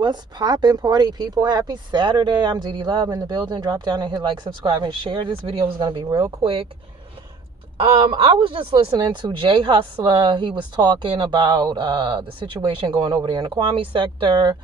What's poppin', party people? Happy Saturday. I'm Dee Dee Love in the building. Drop down and hit like, subscribe, and share. This video is going to be real quick. I was just listening to Jay Hustler. He was talking about the situation going over there in the Kwame sector,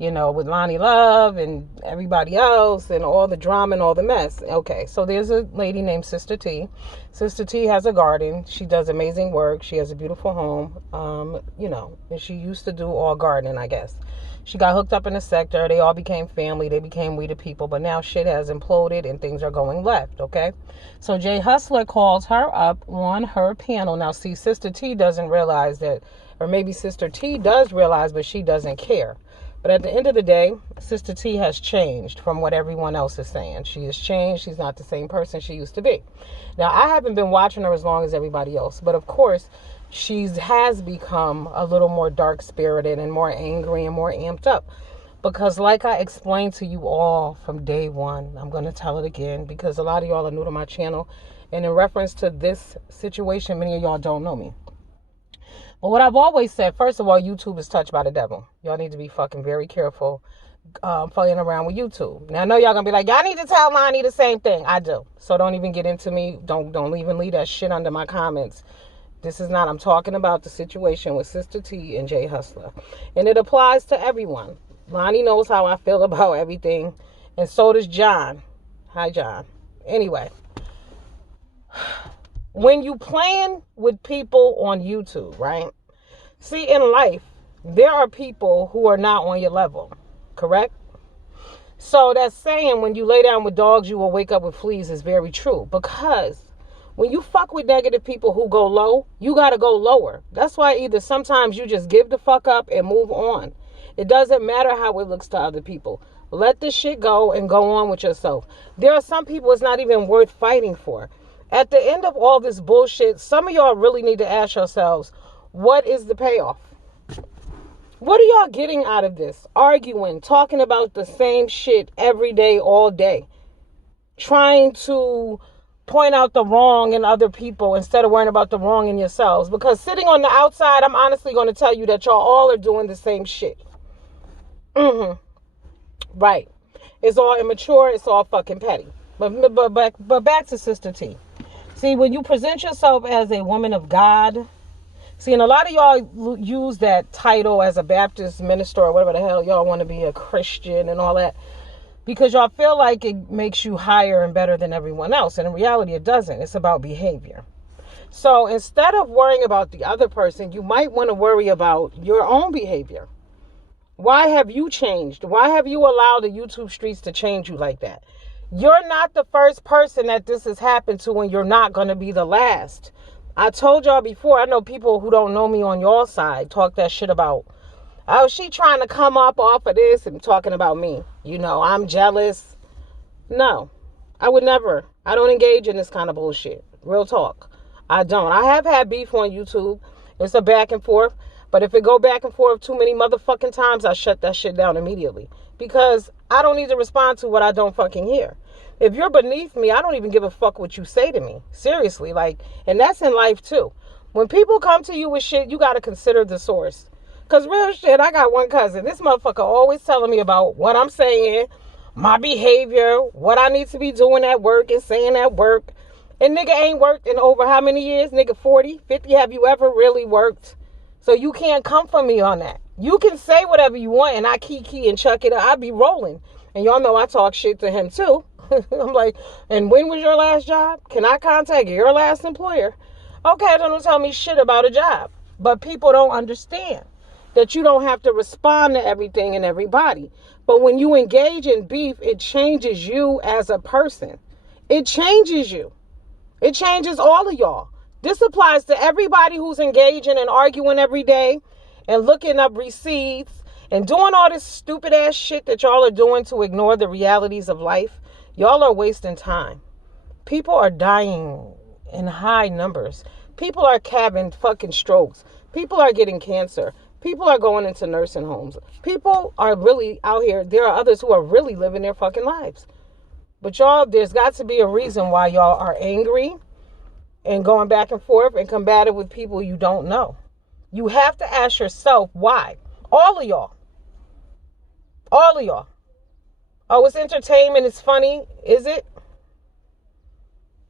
you know, with Lonnie Love and everybody else and all the drama and all the mess. Okay, so there's a lady named Sister T. Sister T has a garden. She does amazing work. She has a beautiful home, you know, and she used to do all gardening, I guess. She got hooked up in the sector. They all became family. They became we the people. But now shit has imploded and things are going left, okay? So Jay Hustler calls her up on her panel. Now, see, Sister T doesn't realize that, or maybe Sister T does realize, but she doesn't care. But at the end of the day, Sister T has changed from what everyone else is saying. She has changed. She's not the same person she used to be. Now, I haven't been watching her as long as everybody else. But, of course, she has become a little more dark-spirited and more angry and more amped up. Because like I explained to you all from day one, I'm going to tell it again because a lot of y'all are new to my channel. And in reference to this situation, many of y'all don't know me. But what I've always said, first of all, YouTube is touched by the devil. Y'all need to be fucking very careful playing around with YouTube. Now, I know y'all going to be like, y'all need to tell Lonnie the same thing. I do. So don't even get into me. Don't even leave that shit under my comments. This is not, I'm talking about the situation with Sister T and Jay Hustler. And it applies to everyone. Lonnie knows how I feel about everything. And so does John. Hi, John. Anyway. When you playing with people on YouTube, right? See, in life, there are people who are not on your level. Correct? So that saying, when you lay down with dogs, you will wake up with fleas is very true. Because when you fuck with negative people who go low, you got to go lower. That's why either sometimes you just give the fuck up and move on. It doesn't matter how it looks to other people. Let the shit go and go on with yourself. There are some people it's not even worth fighting for. At the end of all this bullshit, some of y'all really need to ask yourselves, what is the payoff? What are y'all getting out of this? Arguing, talking about the same shit every day, all day. Trying to point out the wrong in other people instead of worrying about the wrong in yourselves. Because sitting on the outside, I'm honestly going to tell you that y'all all are doing the same shit. Right. It's all immature. It's all fucking petty. But back to Sister T. See, when you present yourself as a woman of God, see, and a lot of y'all use that title as a Baptist minister or whatever the hell y'all want to be, a Christian and all that, because y'all feel like it makes you higher and better than everyone else. And in reality, it doesn't. It's about behavior. So instead of worrying about the other person, you might want to worry about your own behavior. Why have you changed? Why have you allowed the YouTube streets to change you like that? You're not the first person that this has happened to, and you're not going to be the last. I told y'all before, I know people who don't know me on y'all side talk that shit about, oh, she trying to come up off of this and talking about me. You know, I'm jealous. No, I would never. I don't engage in this kind of bullshit. Real talk. I don't. I have had beef on YouTube. It's a back and forth. But if it go back and forth too many motherfucking times, I shut that shit down immediately. Because I don't need to respond to what I don't fucking hear. If you're beneath me, I don't even give a fuck what you say to me. Seriously, like, and that's in life too. When people come to you with shit, you got to consider the source. Because real shit, I got one cousin. This motherfucker always telling me about what I'm saying, my behavior, what I need to be doing at work and saying at work. And nigga ain't worked in over how many years? Nigga, 40, 50? Have you ever really worked? So you can't come for me on that. You can say whatever you want and I key and chuck it up. I be rolling. And y'all know I talk shit to him too. I'm like, and when was your last job? Can I contact your last employer? Okay, don't tell me shit about a job. But people don't understand that you don't have to respond to everything and everybody. But when you engage in beef, it changes you as a person. It changes you. It changes all of y'all. This applies to everybody who's engaging and arguing every day and looking up receipts and doing all this stupid ass shit that y'all are doing to ignore the realities of life. Y'all are wasting time. People are dying in high numbers. People are having fucking strokes. People are getting cancer. People are going into nursing homes. People are really out here. There are others who are really living their fucking lives. But y'all, there's got to be a reason why y'all are angry and going back and forth and combative with people you don't know. You have to ask yourself why. All of y'all. All of y'all. Oh, it's entertainment. It's funny. Is it?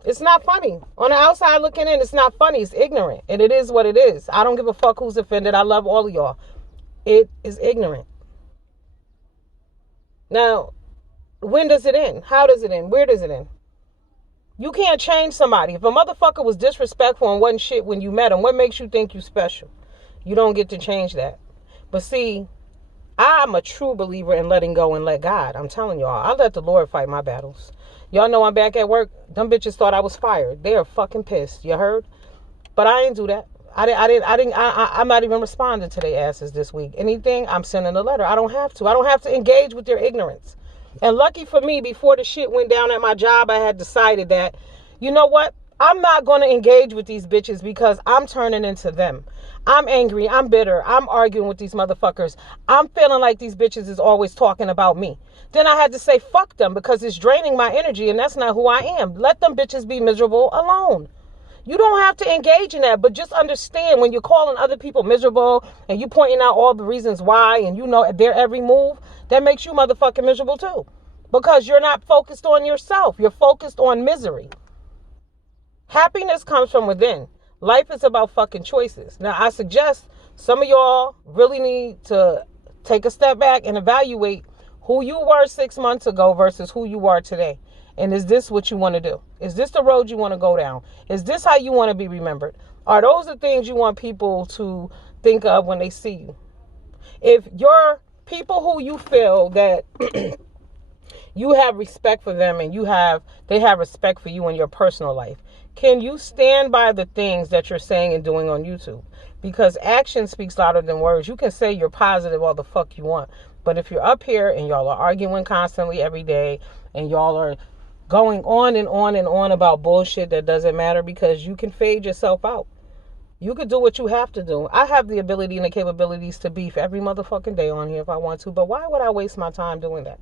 It's not funny. On the outside looking in, it's not funny. It's ignorant. And it is what it is. I don't give a fuck who's offended. I love all of y'all. It is ignorant. Now, when does it end? How does it end? Where does it end? You can't change somebody. If a motherfucker was disrespectful and wasn't shit when you met him, what makes you think you special? You don't get to change that. But see, I'm a true believer in letting go and let God. I'm telling y'all, I let the Lord fight my battles. Y'all know I'm back at work. Them bitches thought I was fired. They are fucking pissed. You heard? But I ain't do that. I'm not even responding to their asses this week. Anything, I'm sending a letter. I don't have to. I don't have to engage with their ignorance. And lucky for me, before the shit went down at my job, I had decided that, you know what? I'm not going to engage with these bitches because I'm turning into them. I'm angry. I'm bitter. I'm arguing with these motherfuckers. I'm feeling like these bitches is always talking about me. Then I had to say fuck them because it's draining my energy and that's not who I am. Let them bitches be miserable alone. You don't have to engage in that, but just understand when you're calling other people miserable and you pointing out all the reasons why and you know their every move, that makes you motherfucking miserable too. Because you're not focused on yourself. You're focused on misery. Happiness comes from within. Life is about fucking choices. Now, I suggest some of y'all really need to take a step back and evaluate who you were 6 months ago versus who you are today. And is this what you want to do? Is this the road you want to go down? Is this how you want to be remembered? Are those the things you want people to think of when they see you? If you're people who you feel that you have respect for them and they have respect for you in your personal life, can you stand by the things that you're saying and doing on YouTube? Because action speaks louder than words. You can say you're positive all the fuck you want. But if you're up here and y'all are arguing constantly every day and y'all are going on and on and on about bullshit that doesn't matter, because you can fade yourself out. You could do what you have to do. I have the ability and the capabilities to beef every motherfucking day on here if I want to. But why would I waste my time doing that?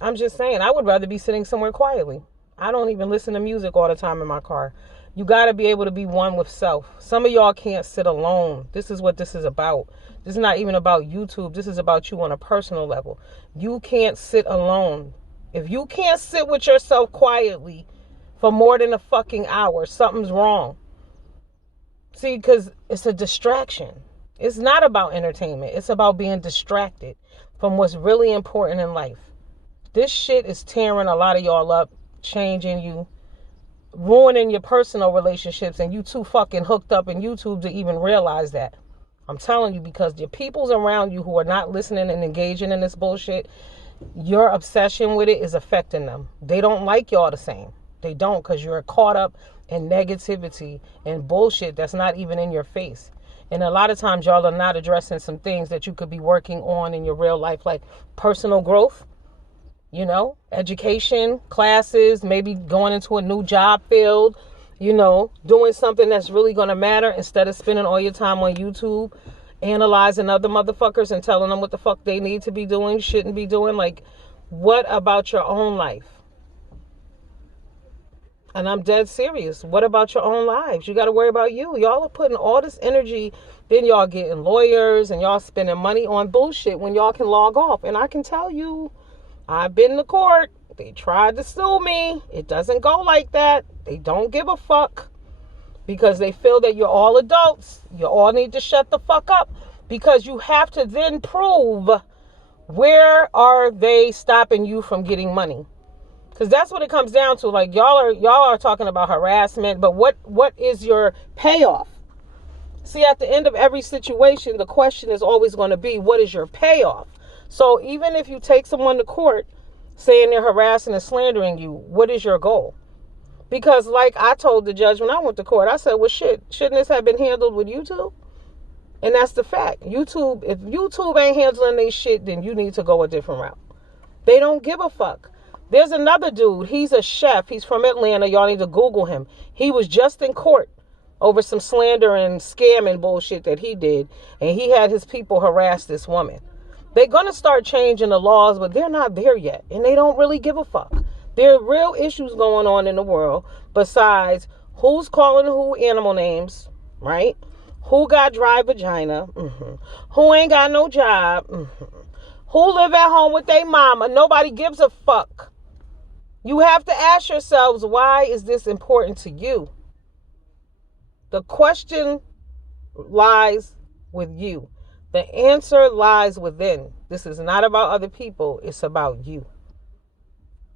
I'm just saying, I would rather be sitting somewhere quietly. I don't even listen to music all the time in my car. You got to be able to be one with self. Some of y'all can't sit alone. This is what this is about. This is not even about YouTube. This is about you on a personal level. You can't sit alone. If you can't sit with yourself quietly for more than a fucking hour, something's wrong. See, because it's a distraction. It's not about entertainment. It's about being distracted from what's really important in life. This shit is tearing a lot of y'all up, changing you, ruining your personal relationships, and you too fucking hooked up in YouTube to even realize that. I'm telling you, because the peoples around you who are not listening and engaging in this bullshit, your obsession with it is affecting them. They don't like y'all the same. They don't, because you're caught up in negativity and bullshit that's not even in your face. And a lot of times y'all are not addressing some things that you could be working on in your real life, like personal growth, education, classes, maybe going into a new job field, doing something that's really going to matter instead of spending all your time on YouTube analyzing other motherfuckers and telling them what the fuck they need to be doing, shouldn't be doing. Like, what about your own life? And I'm dead serious. What about your own lives? You got to worry about you. Y'all are putting all this energy, then y'all getting lawyers and y'all spending money on bullshit when y'all can log off. And I can tell you, I've been to court. They tried to sue me. It doesn't go like that. They don't give a fuck. Because they feel that you're all adults. You all need to shut the fuck up. Because you have to then prove, where are they stopping you from getting money? Because that's what it comes down to. Like, y'all are talking about harassment, but what is your payoff? See, at the end of every situation, the question is always going to be, what is your payoff? So even if you take someone to court saying they're harassing and slandering you, what is your goal? Because like I told the judge when I went to court, I said, well, shouldn't this have been handled with YouTube? And that's the fact. If YouTube ain't handling their shit, then you need to go a different route. They don't give a fuck. There's another dude. He's a chef. He's from Atlanta. Y'all need to Google him. He was just in court over some slander and scamming bullshit that he did. And he had his people harass this woman. They're going to start changing the laws, but they're not there yet. And they don't really give a fuck. There are real issues going on in the world besides who's calling who animal names, right? Who got dry vagina? Mm-hmm. Who ain't got no job? Mm-hmm. who live at home with their mama. Nobody gives a fuck. You have to ask yourselves, why is this important to you? The question lies with you. The answer lies within. This is not about other people. It's about you.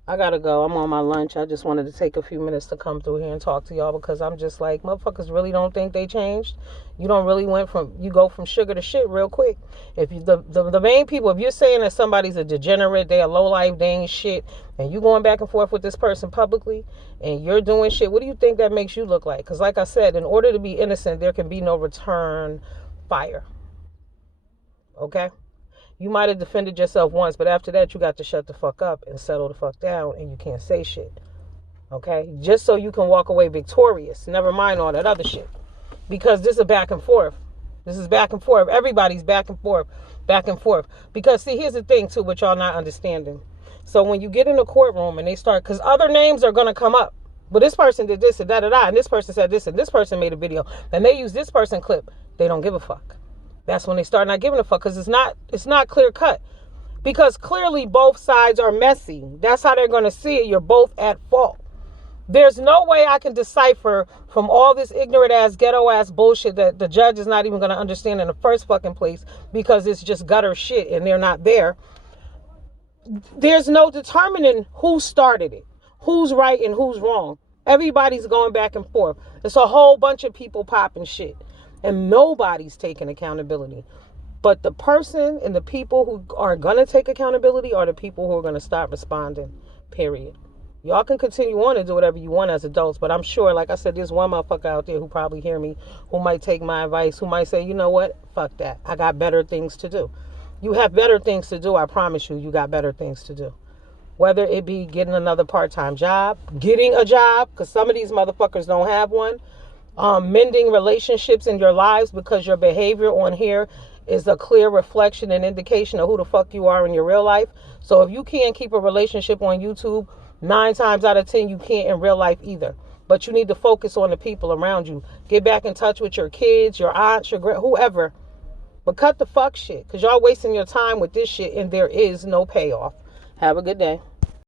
I gotta go. I'm on my lunch. I just wanted to take a few minutes to come through here and talk to y'all because I'm just like, motherfuckers really don't think they changed. You don't really you go from sugar to shit real quick. If you, the main people, if you're saying that somebody's a degenerate, they a lowlife, they ain't shit, and you going back and forth with this person publicly and you're doing shit, what do you think that makes you look like? Because like I said, in order to be innocent, there can be no return fire. Okay? You might have defended yourself once, but after that, you got to shut the fuck up and settle the fuck down, and you can't say shit. Okay? Just so you can walk away victorious. Never mind all that other shit. Because this is back and forth. This is back and forth. Everybody's back and forth. Back and forth. Because, see, here's the thing, too, which y'all not understanding. So when you get in a courtroom and they start, because other names are going to come up. But this person did this and da-da-da, and this person said this, and this person made a video, and they use this person clip. They don't give a fuck. That's when they start not giving a fuck because it's not clear cut. Because clearly both sides are messy. That's how they're going to see it. You're both at fault. There's no way I can decipher from all this ignorant ass, ghetto ass bullshit that the judge is not even going to understand in the first fucking place because it's just gutter shit and they're not there. There's no determining who started it, who's right and who's wrong. Everybody's going back and forth. It's a whole bunch of people popping shit. And nobody's taking accountability. But the person and the people who are going to take accountability are the people who are going to stop responding, period. Y'all can continue on and do whatever you want as adults, but I'm sure, like I said, there's one motherfucker out there who probably hear me, who might take my advice, who might say, you know what, fuck that. I got better things to do. You have better things to do, I promise you, you got better things to do. Whether it be getting another part-time job, getting a job, because some of these motherfuckers don't have one, mending relationships in your lives because your behavior on here is a clear reflection and indication of who the fuck you are in your real life. So if you can't keep a relationship on YouTube, 9 times out of 10 you can't in real life either. But you need to focus on the people around you. Get back in touch with your kids, your aunts, your whoever. But cut the fuck shit because y'all wasting your time with this shit and there is no payoff. Have a good day.